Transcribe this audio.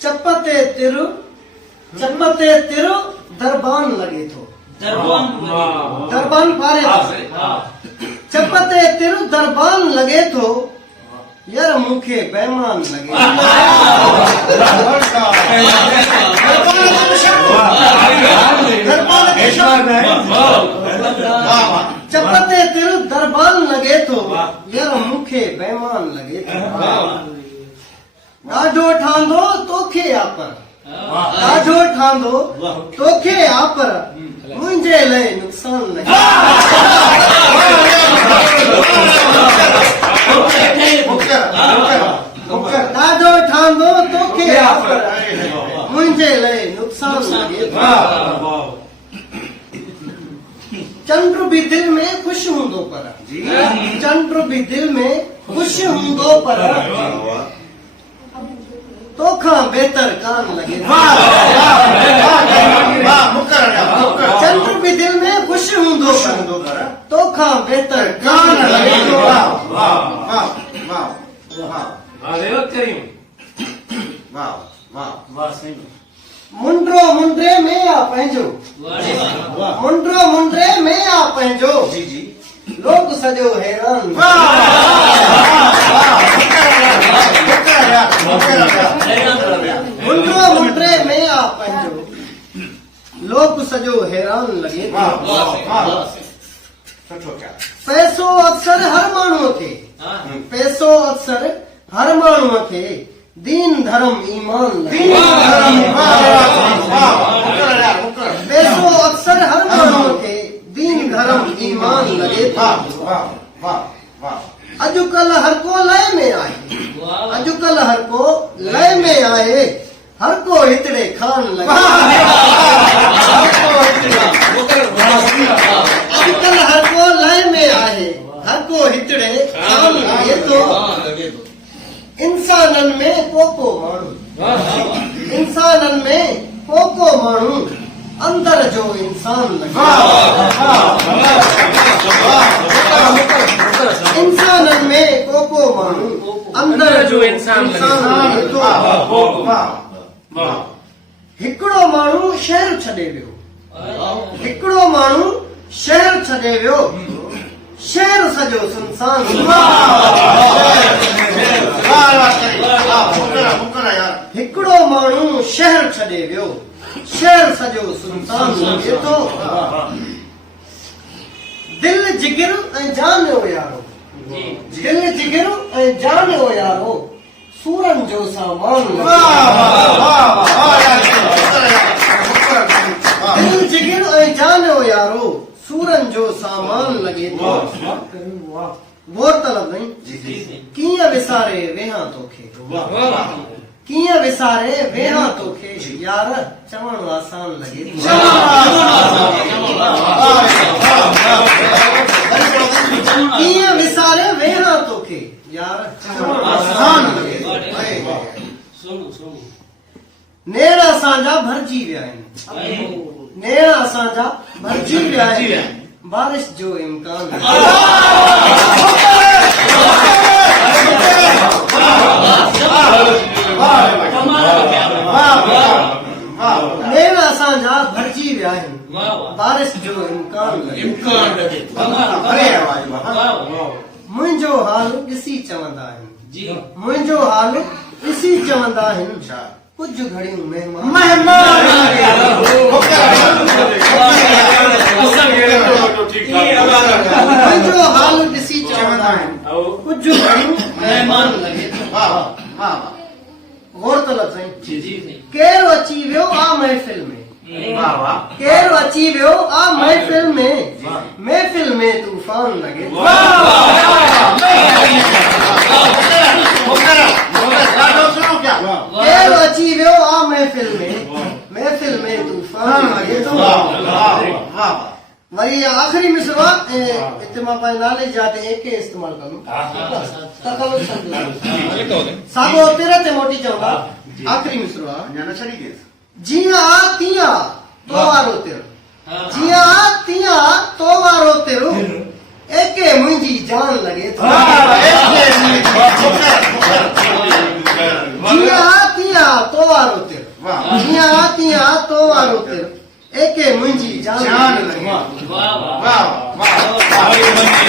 चपते तिरु दरबान लगे थो दरबान पारे चपते तिरु दरबान लगे थो यार मुखे बेमान लगे चपते तिरु दरबान लगे थो यार मुखे बेमान लगे थो ॾाढो ठांदो तोखे आपर ॾाढो ठांदो तोखे आपर मुंहिंजे लाइ नुक़सान लगे ॾाढो ठांदो तोखे आपर मुंहिंजे लाइ नुक़सान लगे चंड भी दिल में खुश हूंदो पर चंड भी दिल में खुश हूंदो पर तोखा बेहतर कान लगे चंड भी दिल में खुश हूंदो पर तोखा बेहतर कान लगे मुंडरो मुंडरे में आ पंहिंजो मुंडरो मुंडरे में आ पंहिंजो लोग सजो हैरान मुंडरो मुंडरे में आ पंहिंजो लोग सजो हैरान लगे पैसो अक्सर हर माण्हूअ खे पैसो अक्सर हर माण्हूअ खे दीन धर्म ईमान लगे पैसो अक्सर हर माण्हूअ खे दीन धर्म ईमान लगे अॼुकल्ह हर को लय में आहे अॼुकल्ह हर को लय में आहे हर को हितड़े खान लगे अॼुकल्ह हर को लय में आहे हर को हितड़े खान लगे तो इंसानन में कोको माण्हू इंसानन में कोको माण्हू अंदर जो इंसान लगे इंसानन में कोको माण्हू अंदर जो इंसान लगे हिकिड़ो माण्हू शहर छॾे वियो हिकिड़ो माण्हू शहर छॾे वियो शहर सॼो सुनसान हिकिड़ो माण्हू शहर छॾे वियो शहर सॼो सुनसान लगे थो दिल जिगर ऐं जान हो यारो दिल जिगर ऐं जान हो यारो सूरन जो सामान दिल जिगर ऐं जान हो यारो सूरन जो सामान लगे थो गौर तलब नहीं कीअं विसारे वेहां तोखे कीअं विसारे वेहां तोखे यार चवण आसान लगे कीअं विसारे वेहां तोखे यार चवण आसान लगे नेड़ असांजा भरिजी विया आहिनि नेड़ असांजा भरिजी विया आहिनि बारिश जो इम्कान नेड़ असांजा भरिजी विया आहिनि बारिश जो इम्कान मुंहिंजो हाल ॾिसी चवंदा आहिनि मुंहिंजो हाल ॾिसी चवंदा आहिनि कुझु घड़ियूं महिमान मुंहिंजो हाल ॾिसी चवंदा आहिनि कुझु घड़ियूं महिमान लगे गौर तलब साईं केरु अची वियो आ महफ़िल में केरु अची वियो आ महफ़िल में तूफान लगे केरु अची वियो आ महफ़िल में तूफान लगे थो वरी आख़िरी मिसरो हिते मां पंहिंजे नाले जा ते एके इस्तेमालु कंदुमि साॻो तिर ते मोटी चवंदा आख़िरी मिसरो आहे जीअं आ तीअं तो वारो तिर जीअं आ तीअं तो वारो तिर एके मुंहिंजी जान लगे थो जीअं कीअं तीअं तो वारो तिर एके मुंहिंजी जान जान लॻे वाह वाह वाह